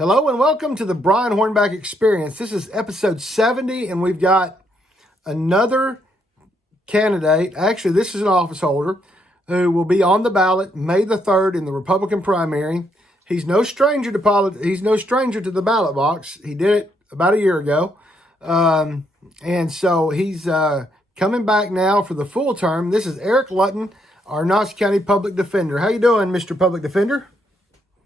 Hello and welcome to the Brian Hornback Experience. This is episode 70, and we've got another candidate. Actually, this is an office holder who will be on the ballot May the 3rd in the Republican primary. He's no stranger to politics. He's no stranger to the ballot box. He did it about a year ago. And so he's coming back now for the full term. This is Eric Lutton, our Knox County Public Defender. How you doing, Mr. Public Defender?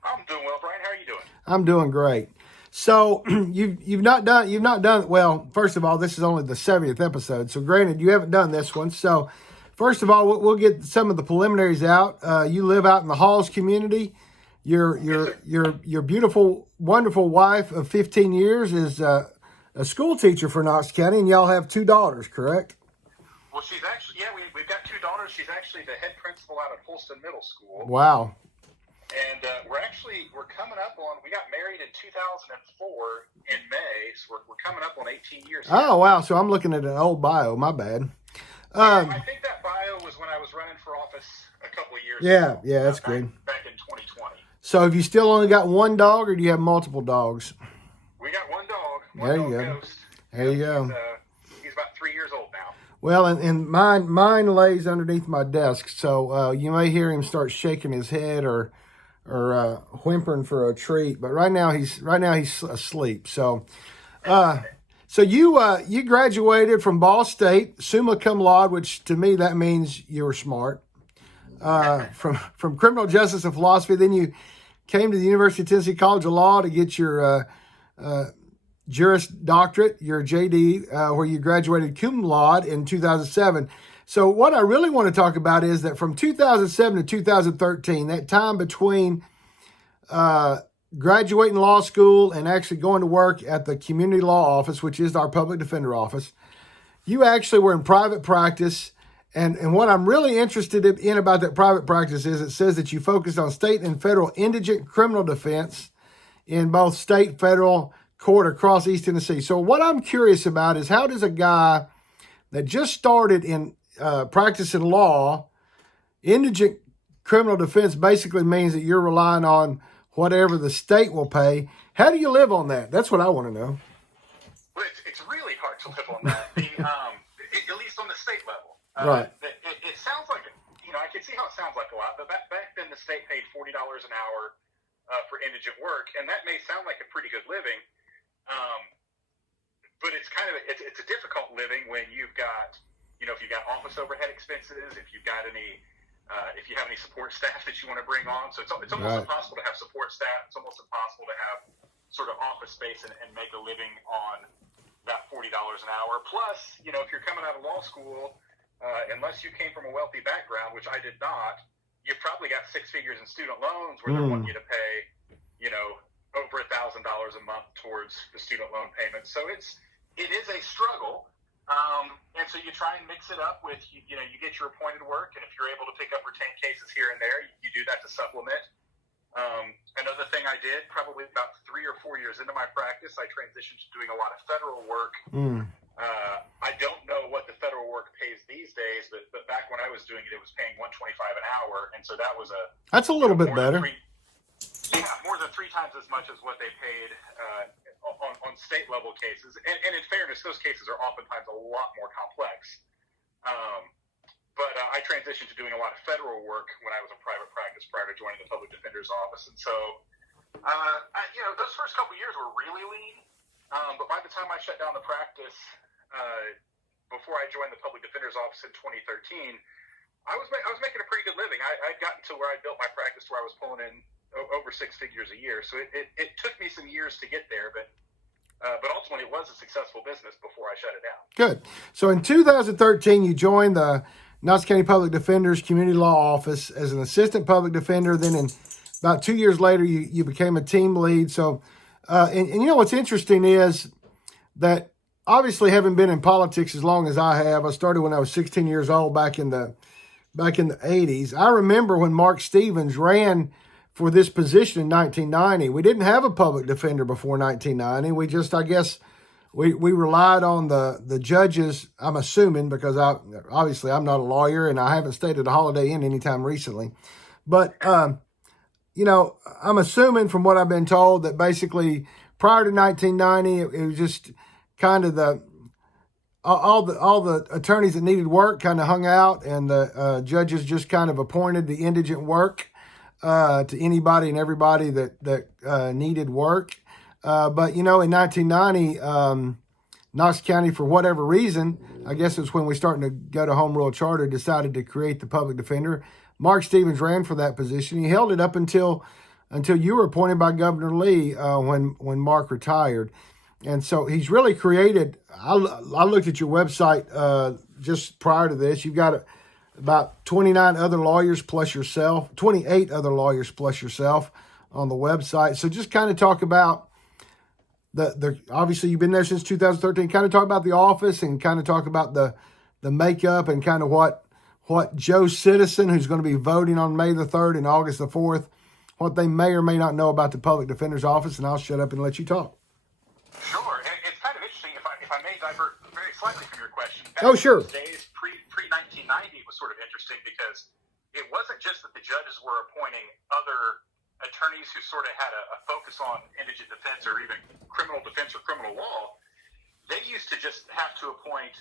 I'm doing well, Brian. How are you doing? I'm doing great. So you've not done well. First of all, this is only the 70th episode. So granted, you haven't done this one. So first of all, we'll get some of the preliminaries out. You live out in the Halls community. Your beautiful, wonderful wife of 15 years is a school teacher for Knox County, and y'all have 2 daughters, correct? Well, she's actually, we've got 2 daughters. She's actually the head principal out of Holston Middle School. Wow. And we're coming up on, we got married in 2004 in May, so we're coming up on 18 years. Oh, wow. So I'm looking at an old bio. My bad. I think that bio was when I was running for office a couple of years ago. Yeah, that's good. Back in 2020. So have you still only got 1 dog, or do you have multiple dogs? We got 1 dog. There you go. Ghost. There you go. He's about 3 years old now. Well, and mine lays underneath my desk, so you may hear him start shaking his head or whimpering for a treat. But right now he's asleep. So, so you graduated from Ball State, summa cum laude, which to me that means you were smart. From criminal justice and philosophy, then you came to the University of Tennessee College of Law to get your Juris Doctorate, your JD, where you graduated cum laude in 2007. So what I really want to talk about is that from 2007 to 2013, that time between graduating law school and actually going to work at the community law office, which is our public defender office, you actually were in private practice. And what I'm really interested in about that private practice is it says that you focused on state and federal indigent criminal defense in both state, federal court across East Tennessee. So what I'm curious about is, how does a guy that just started in practicing law, indigent criminal defense basically means that you're relying on whatever the state will pay. How do you live on that? That's what I want to know. Well, it's really hard to live on that, at least on the state level. Right. It sounds like, I can see how it sounds like a lot, but back then the state paid $40 an hour for indigent work, and that may sound like a pretty good living, but it's it's a difficult living when you've got, if you've got office overhead expenses, if you've got any, if you have any support staff that you want to bring on. So it's almost right. impossible to have support staff. It's almost impossible to have sort of office space and make a living on that $40 an hour. Plus, if you're coming out of law school, unless you came from a wealthy background, which I did not, you've probably got 6 figures in student loans where they're wanting you to pay, over $1,000 a month towards the student loan payments. So it is a struggle. And so you try and mix it up with, you get your appointed work, and if you're able to pick up retained cases here and there, you do that to supplement. Another thing I did, probably about 3 or 4 years into my practice, I transitioned to doing a lot of federal work. I don't know what the federal work pays these days, but back when I was doing it, it was paying $125 an hour, and so that was that's a little bit better. More than 3 times as much as what they paid on state level cases. And in fairness, those cases are oftentimes a lot more complex. But I transitioned to doing a lot of federal work when I was in private practice prior to joining the public defender's office. And so, those first couple of years were really lean. But by the time I shut down the practice, before I joined the public defender's office in 2013, I was making a pretty good living. I'd gotten to where I built my practice where I was pulling in over 6 figures a year. So it took me some years to get there, but ultimately it was a successful business before I shut it down. Good. So in 2013, you joined the Knox County Public Defender's Community Law Office as an assistant public defender. Then about 2 years later, you became a team lead. So, and what's interesting is that obviously having been in politics as long as I have, I started when I was 16 years old back in the 80s. I remember when Mark Stevens ran for this position in 1990. We didn't have a public defender before 1990. We just, I guess, we relied on the judges, I'm assuming, because obviously I'm not a lawyer and I haven't stayed at a Holiday Inn anytime recently. But I'm assuming from what I've been told that basically prior to 1990, it was just kind of all the attorneys that needed work kind of hung out, and the judges just kind of appointed the indigent work to anybody and everybody that needed work. But in 1990, Knox County, for whatever reason, I guess it's when we starting to go to home rule charter, decided to create the public defender. Mark Stevens ran for that position. He held it up until you were appointed by Governor Lee when Mark retired. And so he's really created. I looked at your website just prior to this. You've got about 28 other lawyers plus yourself on the website. So just kind of talk about the obviously you've been there since 2013. Kind of talk about the office and kind of talk about the makeup and kind of what Joe Citizen, who's going to be voting on May the 3rd and August the 4th, what they may or may not know about the public defender's office. And I'll shut up and let you talk. Sure. It's kind of interesting, if I may divert very slightly from your question. Oh, sure. Days pre-1990, it was sort of interesting because it wasn't just that the judges were appointing other attorneys who sort of had a focus on indigent defense or even criminal defense or criminal law. They used to just have to appoint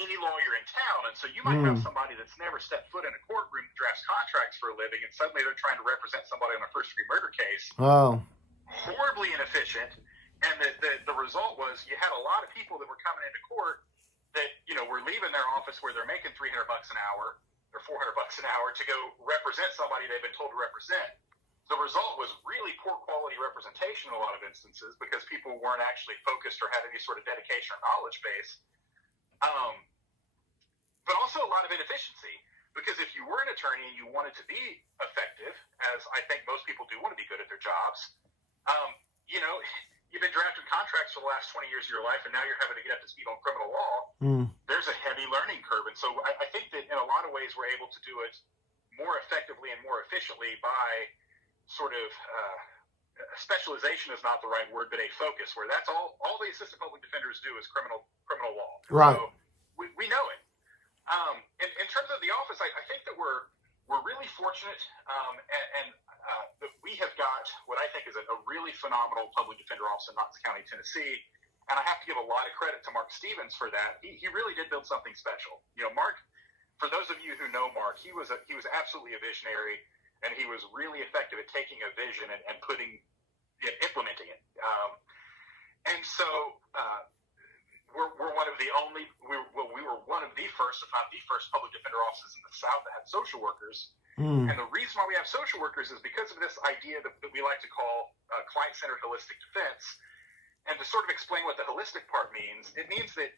any lawyer in town. And so you might have somebody that's never stepped foot in a courtroom, drafts contracts for a living, and suddenly they're trying to represent somebody on a first-degree murder case. Oh. Horribly inefficient. And the result was you had a lot of people that were coming into court that, were leaving their office where they're making $300 an hour or $400 an hour to go represent somebody they've been told to represent. The result was really poor quality representation in a lot of instances because people weren't actually focused or had any sort of dedication or knowledge base. But also a lot of inefficiency because if you were an attorney and you wanted to be effective, as I think most people do want to be good at their jobs, you've been drafting contracts for the last 20 years of your life, and now you're having to get up to speed on criminal law. There's a heavy learning curve. And so I think that in a lot of ways we're able to do it more effectively and more efficiently by sort of specialization is not the right word, but a focus where that's all the assistant public defenders do is criminal law. Right. So we know it. In terms of the office, I think that we're really fortunate, and we have got what I think is a really phenomenal public defender office in Knox County, Tennessee. And I have to give a lot of credit to Mark Stevens for that. He really did build something special. Mark, for those of you who know Mark, he was absolutely a visionary, and he was really effective at taking a vision and implementing it. And so we're one of the only we were one of the first, if not the first, public defender offices in the South that had social workers. And the reason why we have social workers is because of this idea that we like to call client-centered holistic defense. And to sort of explain what the holistic part means, it means that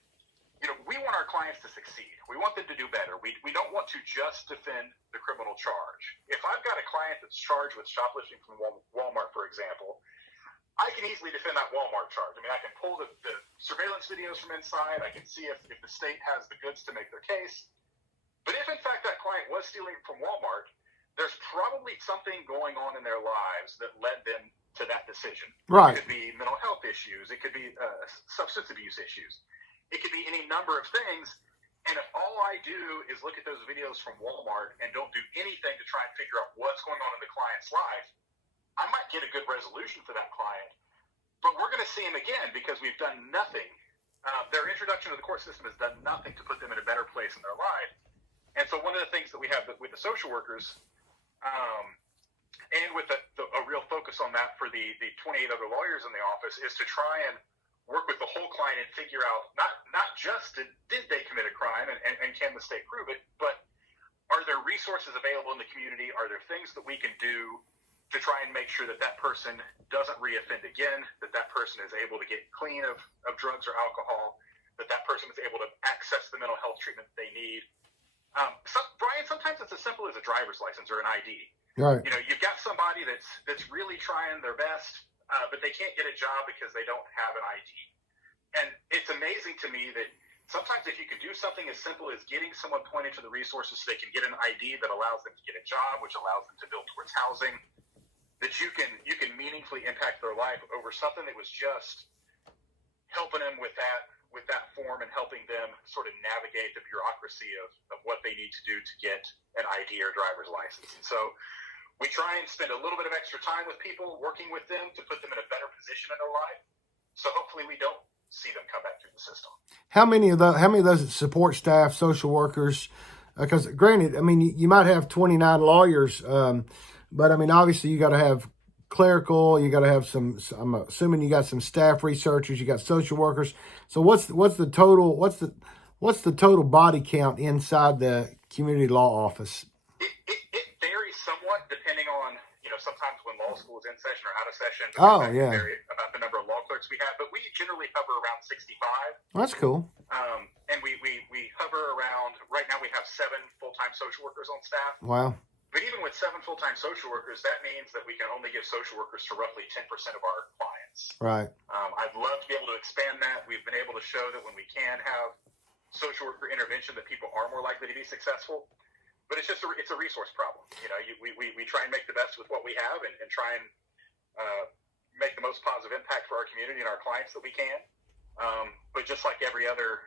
we want our clients to succeed. We want them to do better. We don't want to just defend the criminal charge. If I've got a client that's charged with shoplifting from Walmart, for example, I can easily defend that Walmart charge. I mean, I can pull the surveillance videos from inside. I can see if the state has the goods to make their case. But if, in fact, that client was stealing from Walmart, there's probably something going on in their lives that led them to that decision. Right. It could be mental health issues. It could be substance abuse issues. It could be any number of things. And if all I do is look at those videos from Walmart and don't do anything to try and figure out what's going on in the client's life, I might get a good resolution for that client. But we're going to see him again because we've done nothing. Their introduction to the court system has done nothing to put them in a better place in their life. And so one of the things that we have with the social workers, and with a real focus on that for the 28 other lawyers in the office, is to try and work with the whole client and figure out not just did they commit a crime and can the state prove it, but are there resources available in the community? Are there things that we can do to try and make sure that person doesn't reoffend again, that person is able to get clean of drugs or alcohol, that person is able to access the mental health treatment that they need. Brian, sometimes it's as simple as a driver's license or an ID. Right. You've got somebody that's really trying their best, but they can't get a job because they don't have an ID. And it's amazing to me that sometimes if you could do something as simple as getting someone pointed to the resources so they can get an ID that allows them to get a job, which allows them to build towards housing, that you can meaningfully impact their life over something that was just helping them with that form and helping them sort of navigate the bureaucracy of what they need to do to get an ID or driver's license. And so we try and spend a little bit of extra time with people, working with them to put them in a better position in their life. So hopefully we don't see them come back through the system. How many of those support staff, social workers? Because granted, I mean, you might have 29 lawyers, but I mean, obviously you got to have clerical, you got to have some, I'm assuming you got some staff researchers, you got social workers. So what's the total body count inside the community law office? It varies somewhat depending on, sometimes when law school is in session or out of session. Oh, yeah. Vary about the number of law clerks we have, but we generally hover around 65. That's cool. And we hover around, right now we have 7 full-time social workers on staff. Wow. But even with 7 full-time social workers, that means that we can only give social workers to roughly 10% of our clients. Right. I'd love to be able to expand that. We've been able to show that when we can have social worker intervention, that people are more likely to be successful. But it's just it's a resource problem. We try and make the best with what we have and try and make the most positive impact for our community and our clients that we can. But just like every other,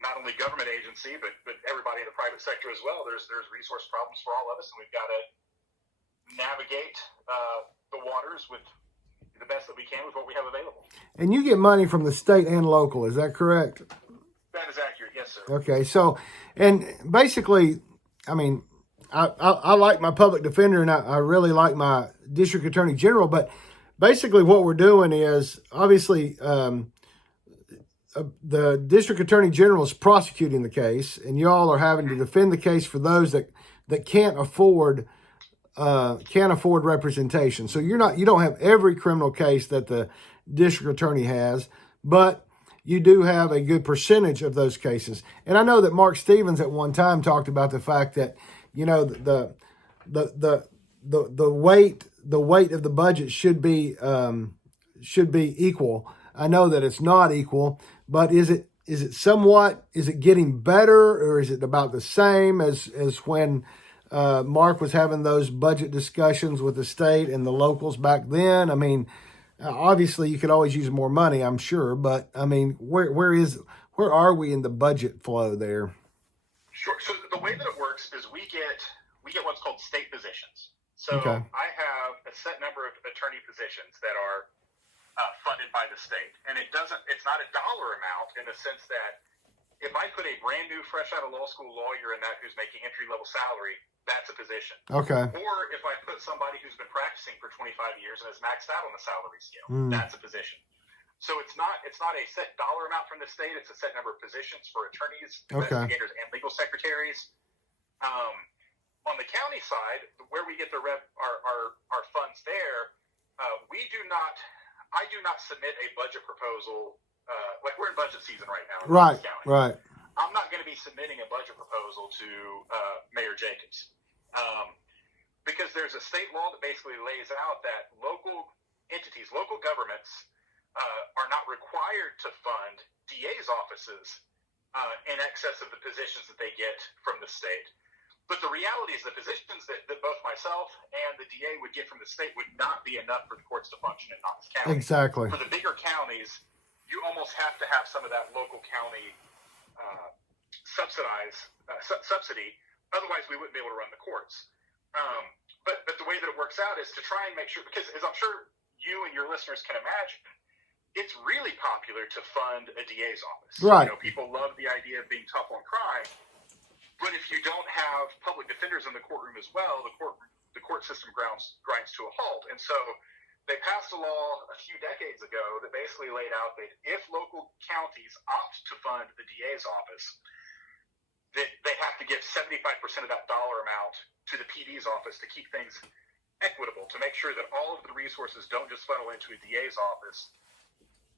not only government agency, but everybody in the private sector as well, there's resource problems for all of us, and we've got to navigate the waters with the best that we can with what we have available. And you get money from the state and local, is that correct? That is accurate, yes, sir. Okay, so, and basically, I mean, I like my public defender and I really like my district attorney general, but basically what we're doing is obviously the district attorney general is prosecuting the case, and y'all are having to defend the case for those that can't afford representation. So you don't have every criminal case that the district attorney has, but you do have a good percentage of those cases. And I know that Mark Stevens at one time talked about the fact that, the weight of the budget should be equal. I know that it's not equal, but is it getting better, or is it about the same as when Mark was having those budget discussions with the state and the locals back then? I mean, obviously, you could always use more money, I'm sure, but I mean, where are we in the budget flow there? Sure. So the way that it works is we get what's called state positions. So Okay. I have a set number of attorney positions that are funded by the state, and it's not a dollar amount in the sense that if I put a brand new, fresh out of law school lawyer in that who's making entry level salary, that's a position. Okay. Or if I put somebody who's been practicing for 25 years and is maxed out on the salary scale, that's a position. So it's not a set dollar amount from the state. It's a set number of positions for attorneys, investigators, and legal secretaries. On the county side, where we get our funds there, I do not submit a budget proposal. Like we're in budget season right now in Knox County. Right. I'm not going to be submitting a budget proposal to Mayor Jacobs because there's a state law that basically lays out that local entities, local governments are not required to fund DA's offices in excess of the positions that they get from the state. But the reality is the positions that both myself and the DA would get from the state would not be enough for the courts to function in Knox County. Exactly. For the bigger counties, you almost have to have some of that local county subsidy. Otherwise, we wouldn't be able to run the courts. But the way that it works out is to try and make sure, because as I'm sure you and your listeners can imagine, it's really popular to fund a DA's office. Right. People love the idea of being tough on crime. But if you don't have public defenders in the courtroom as well, the court system grinds to a halt. And so they passed a law a few decades ago that basically laid out that if local counties opt to fund the DA's office, that they have to give 75% of that dollar amount to the PD's office to keep things equitable, to make sure that all of the resources don't just funnel into a DA's office,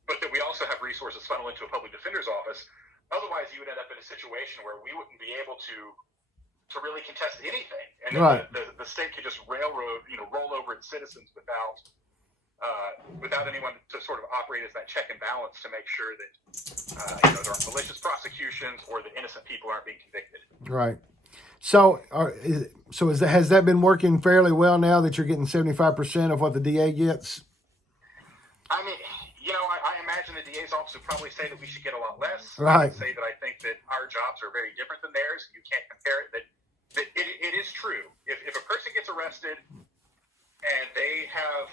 but that we also have resources funnel into a public defender's office. Otherwise, you would end up in a situation where we wouldn't be able to really contest anything, and Right. the state could just roll over its citizens without anyone to sort of operate as that check and balance to make sure that there aren't malicious prosecutions or the innocent people aren't being convicted. Right. So, has that been working fairly well now that you're getting 75% of what the DA gets? I mean, I imagine the DA's office would probably say that we should get a lot less. Right. I would say that I think that our jobs are very different than theirs. You can't compare it. That it is true. If a person gets arrested and they have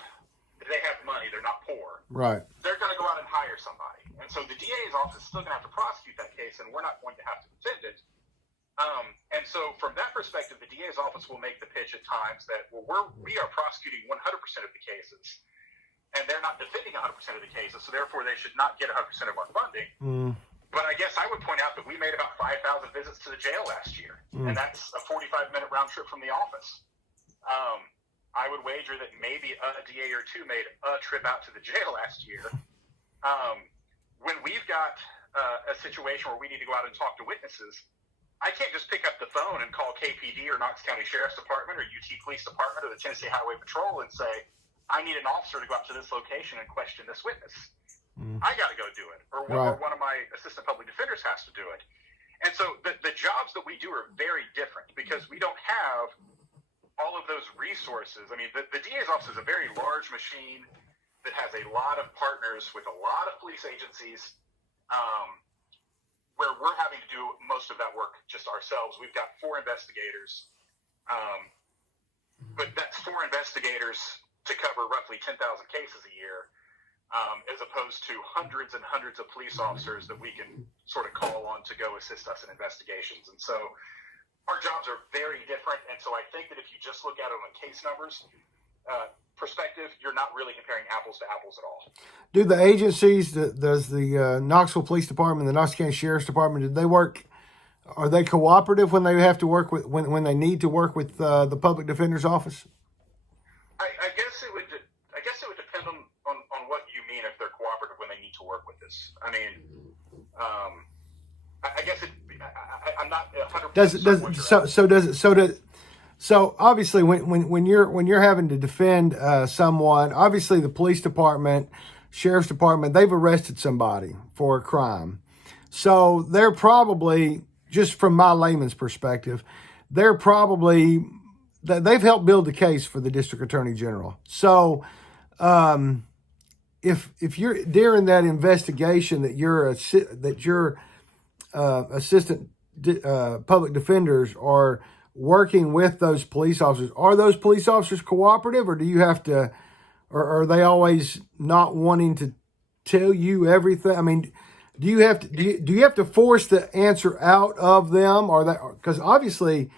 money, they're not poor. Right. They're going to go out and hire somebody, and so the DA's office is still going to have to prosecute that case, and we're not going to have to defend it. And so from that perspective, the DA's office will make the pitch at times that, well, we are prosecuting 100% of the cases, and they're not defending 100% of the cases, so therefore they should not get 100% of our funding. But I guess I would point out that we made about 5,000 visits to the jail last year, and that's a 45-minute round trip from the office. I would wager that maybe a DA or two made a trip out to the jail last year. When we've got a situation where we need to go out and talk to witnesses, I can't just pick up the phone and call KPD or Knox County Sheriff's Department or UT Police Department or the Tennessee Highway Patrol and say, I need an officer to go out to this location and question this witness. I got to go do it. Or one of my assistant public defenders has to do it. And so the jobs that we do are very different because we don't have all of those resources. I mean, the DA's office is a very large machine that has a lot of partners with a lot of police agencies, where we're having to do most of that work just ourselves. We've got 4 investigators, but that's 4 investigators to cover roughly 10,000 cases a year, as opposed to hundreds and hundreds of police officers that we can sort of call on to go assist us in investigations. And so our jobs are very different. And so I think that if you just look at it on case numbers perspective, you're not really comparing apples to apples at all. Do the agencies, does the Knoxville Police Department, the Knox County Sheriff's Department, are they cooperative when they have to work with, when they need to work with the Public Defender's Office? I guess it would depend on what you mean if they're cooperative when they need to work with this. I mean, I guess I'm not 100%. So obviously, when you're having to defend someone, obviously the police department, sheriff's department, they've arrested somebody for a crime. So they're probably, just from my layman's perspective, they've helped build the case for the district attorney general. So if you're during that investigation that your assistant public defenders are working with those police officers, are those police officers cooperative, or do you have to, or are they always not wanting to tell you everything? I mean, do you have to force the answer out of them, or that, because obviously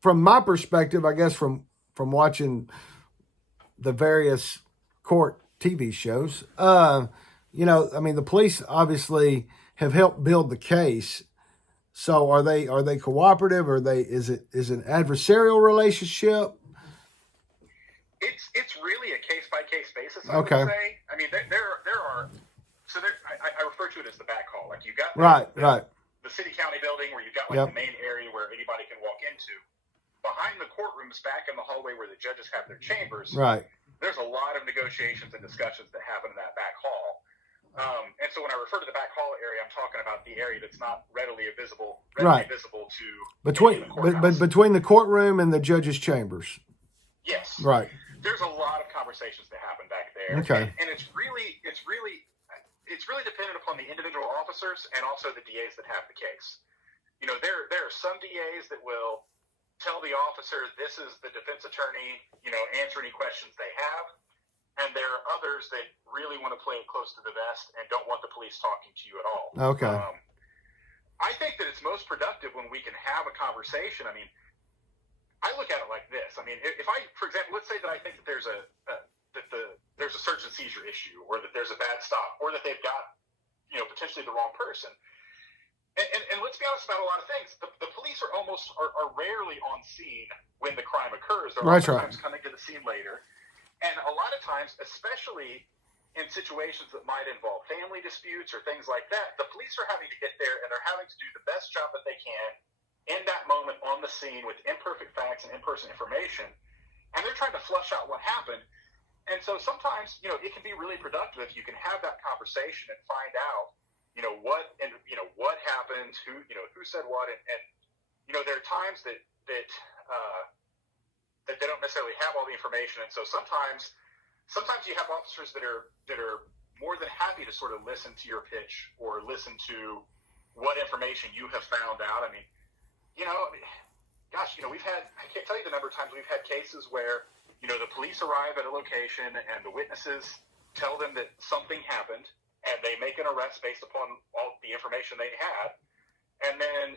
from my perspective, I guess from watching the various court TV shows, I mean, the police obviously have helped build the case. So are they cooperative, or is it an adversarial relationship? It's really a case by case basis. I would say. I mean, there are. So I refer to it as the back hall. Like you've got the city county building where you've got the main area where anybody can walk into. Behind the courtrooms, back in the hallway where the judges have their chambers. Right. There's a lot of negotiations and discussions that happen in that back hall. And so when I refer to the back hall area, I'm talking about the area that's not readily visible to between the courtroom and the judge's chambers. Yes. Right. There's a lot of conversations that happen back there. Okay. And it's really dependent upon the individual officers and also the DAs that have the case. You know, there are some DAs that will tell the officer, this is the defense attorney, answer any questions they have. And there are others that really want to play it close to the vest and don't want the police talking to you at all. Okay. I think that it's most productive when we can have a conversation. I mean, I look at it like this. I mean, if I, for example, let's say that I think that there's a search and seizure issue, or that there's a bad stop, or that they've got, potentially the wrong person. And let's be honest about a lot of things. The police are rarely on scene when the crime occurs. They're oftentimes coming to the scene later. And a lot of times, especially in situations that might involve family disputes or things like that, the police are having to get there and they're having to do the best job that they can in that moment on the scene with imperfect facts and imperfect information. And they're trying to flush out what happened. And so sometimes, it can be really productive if you can have that conversation and find out, what happened, who said what. And there are times that they don't necessarily have all the information, and so sometimes you have officers that are more than happy to sort of listen to your pitch or listen to what information you have found out. I mean, gosh, I can't tell you the number of times we've had cases where, the police arrive at a location and the witnesses tell them that something happened and they make an arrest based upon all the information they had. And then,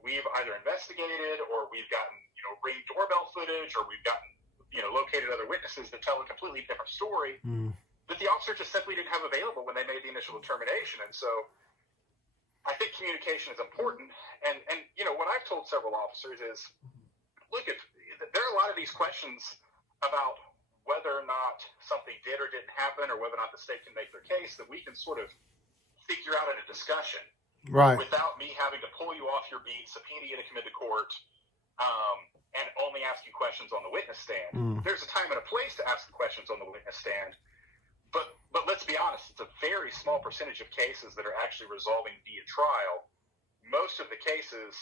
we've either investigated or we've gotten, Ring doorbell footage, or we've gotten, located other witnesses that tell a completely different story that the officer just simply didn't have available when they made the initial determination. And so I think communication is important. And what I've told several officers is, look, if there are a lot of these questions about whether or not something did or didn't happen, or whether or not the state can make their case, that we can sort of figure out in a discussion, right, without me having to pull you off your beat, subpoena you to come into court, and only ask you questions on the witness stand. There's a time and a place to ask the questions on the witness stand, but let's be honest, it's a very small percentage of cases that are actually resolving via trial. Most of the cases,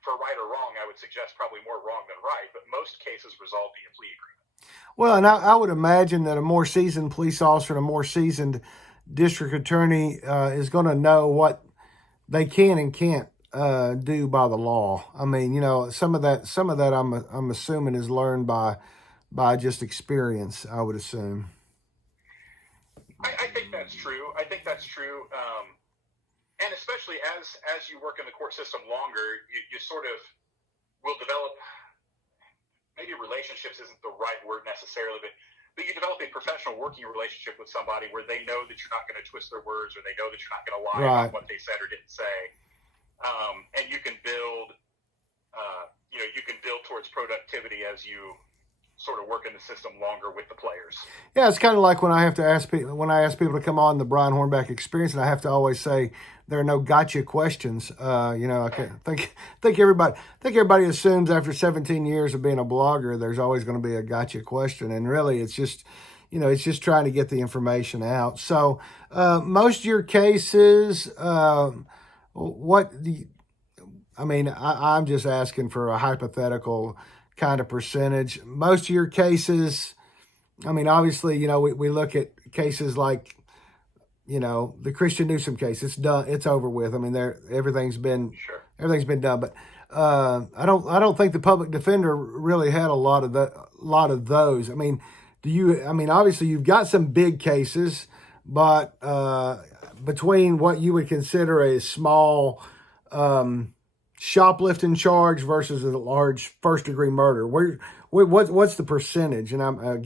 for right or wrong, I would suggest probably more wrong than right, but most cases resolve via plea agreement. Well, and I would imagine that a more seasoned police officer and a more seasoned district attorney is going to know what they can and can't do by the law. I mean, some of that I'm assuming is learned by just experience, I would assume. I think that's true. And especially as you work in the court system longer, you sort of will develop, maybe relationships isn't the right word necessarily, but you develop a professional working relationship with somebody where they know that you're not going to twist their words, or they know that you're not going to lie right. about what they said or didn't say. And you can build, you can build towards productivity as you sort of work in the system longer with the players. Yeah, it's kind of like when I ask people to come on the Brian Hornback Experience, and I have to always say there are no gotcha questions. I think everybody assumes after 17 years of being a blogger, there's always going to be a gotcha question, and really, it's just trying to get the information out. So, most of your cases, I'm just asking for a hypothetical kind of percentage. Most of your cases, obviously, we look at cases like, the Christian Newsom case. It's done. It's over with. Everything's been done. But I don't think the public defender really had a lot of those. Obviously you've got some big cases, but between what you would consider a small shoplifting charge versus a large first-degree murder, what's the percentage? And I'm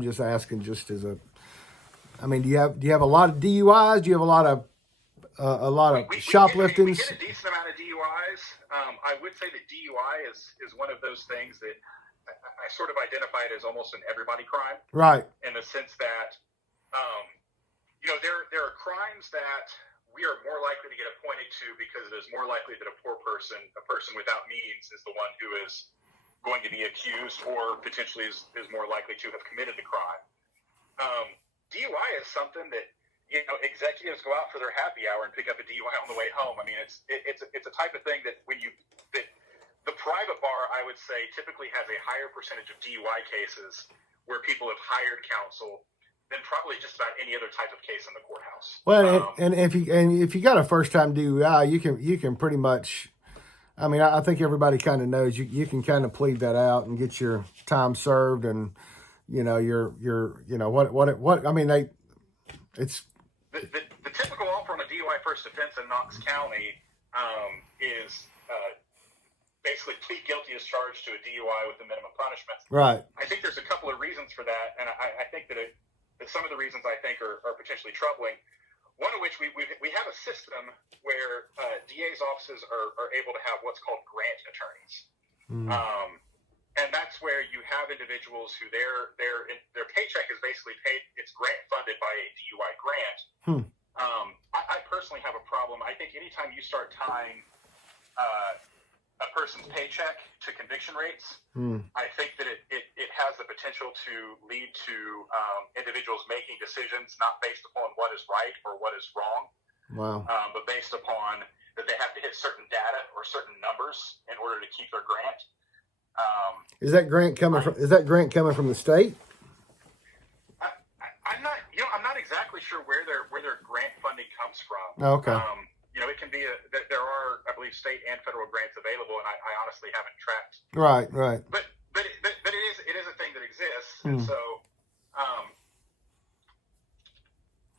just asking, just as a. Do you have a lot of DUIs? Do you have a lot of shopliftings? We get a decent amount of DUIs. I would say that DUI is one of those things that I sort of identify it as almost an everybody crime. Right. In the sense that, there are crimes that we are more likely to get appointed to because it is more likely that a person without means, is the one who is going to be accused or potentially is more likely to have committed the crime. DUI is something that, executives go out for their happy hour and pick up a DUI on the way home. It's a type of thing that that the private bar, I would say, typically has a higher percentage of DUI cases where people have hired counsel than probably just about any other type of case in the courthouse. Well, and if you got a first time DUI, you can pretty much. I think everybody kind of knows you can kind of plead that out and get your time served, and it's. The typical offer on a DUI first offense in Knox County is basically plead guilty as charged to a DUI with the minimum punishment. Right. I think there's a couple of reasons for that, and I think that some of the reasons I think are potentially troubling. One of which we have a system where DA's offices are able to have what's called grant attorneys. And that's where you have individuals who their paycheck is basically paid. It's grant funded by a DUI grant. I personally have a problem. I think anytime you start tying a person's paycheck to conviction rates, I think that it has the potential to lead to individuals making decisions not based upon what is right or what is wrong, but based upon that they have to hit certain data or certain numbers in order to keep their grant. Is that grant coming from the state? I'm not exactly sure where their grant funding comes from. Okay. It can be there are a believe, state and federal grants available, and I honestly haven't tracked. Right. But it is a thing that exists, and so,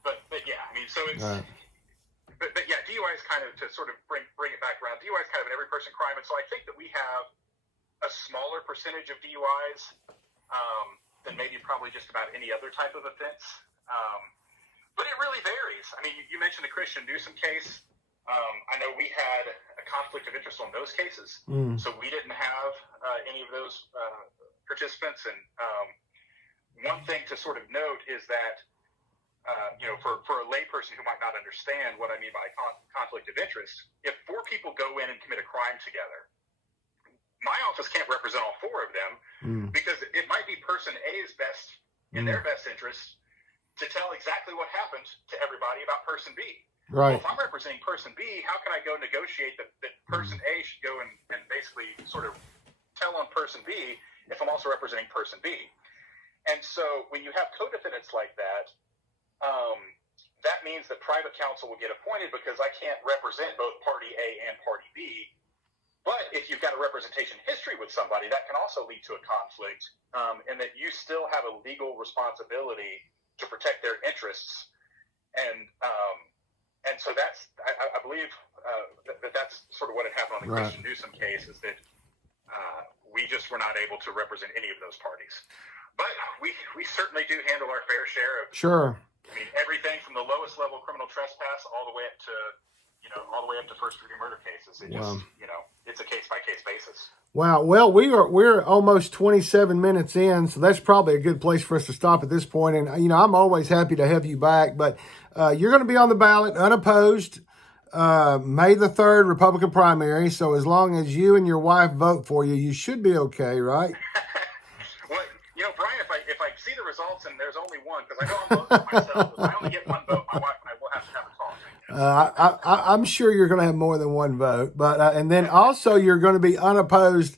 but yeah, I mean, so it's. Right. But yeah, DUI is kind of, to sort of bring it back around, DUI is kind of an every person crime, and so I think that we have a smaller percentage of DUIs than maybe probably just about any other type of offense. But it really varies. I mean, you mentioned the Christian Newsom case. I know we had a conflict of interest on those cases, so we didn't have any of those participants. And one thing to sort of note is that, for a layperson who might not understand what I mean by conflict of interest, if 4 people go in and commit a crime together, my office can't represent all 4 of them because it might be person A's best, in their best interest, to tell exactly what happened to everybody about person B. Right. Well, if I'm representing person B, how can I go negotiate that person A should go and basically sort of tell on person B if I'm also representing person B? And so when you have co-defendants like that, that means that private counsel will get appointed because I can't represent both party A and party B. But if you've got a representation history with somebody, that can also lead to a conflict, and that you still have a legal responsibility to protect their interests. And so I believe that's sort of what had happened on the Christian Newsom case, is that we just were not able to represent any of those parties. But we certainly do handle our fair share of. Sure. I mean, everything from the lowest level criminal trespass all the way up to first-degree murder cases. It just, it's a case-by-case basis. Wow. Well, we're almost 27 minutes in, so that's probably a good place for us to stop at this point. And I'm always happy to have you back, but you're going to be on the ballot unopposed May the 3rd, Republican primary. So as long as you and your wife vote for you, you should be okay, right? Well, Brian, if I see the results and there's only one, because I know I'm voting for myself, if I only get one vote, my wife and I will have to have a talk. I'm sure you're going to have more than one vote, but and then also you're going to be unopposed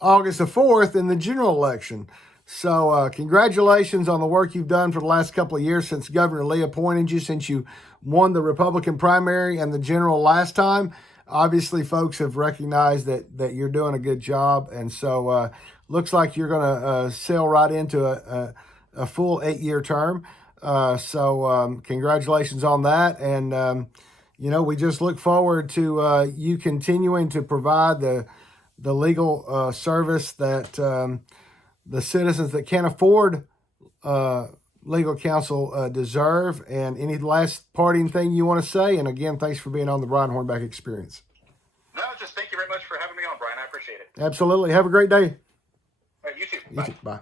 August the 4th in the general election. So congratulations on the work you've done for the last couple of years since Governor Lee appointed you, since you won the Republican primary and the general last time. Obviously, folks have recognized that you're doing a good job, and so looks like you're going to sail right into a full 8-year term. So congratulations on that. And, we just look forward to you continuing to provide the legal service that the citizens that can't afford legal counsel deserve. And any last parting thing you want to say? And again, thanks for being on the Brian Hornback Experience. No, just thank you very much for having me on, Brian. I appreciate it. Absolutely. Have a great day. You too. You too. Bye.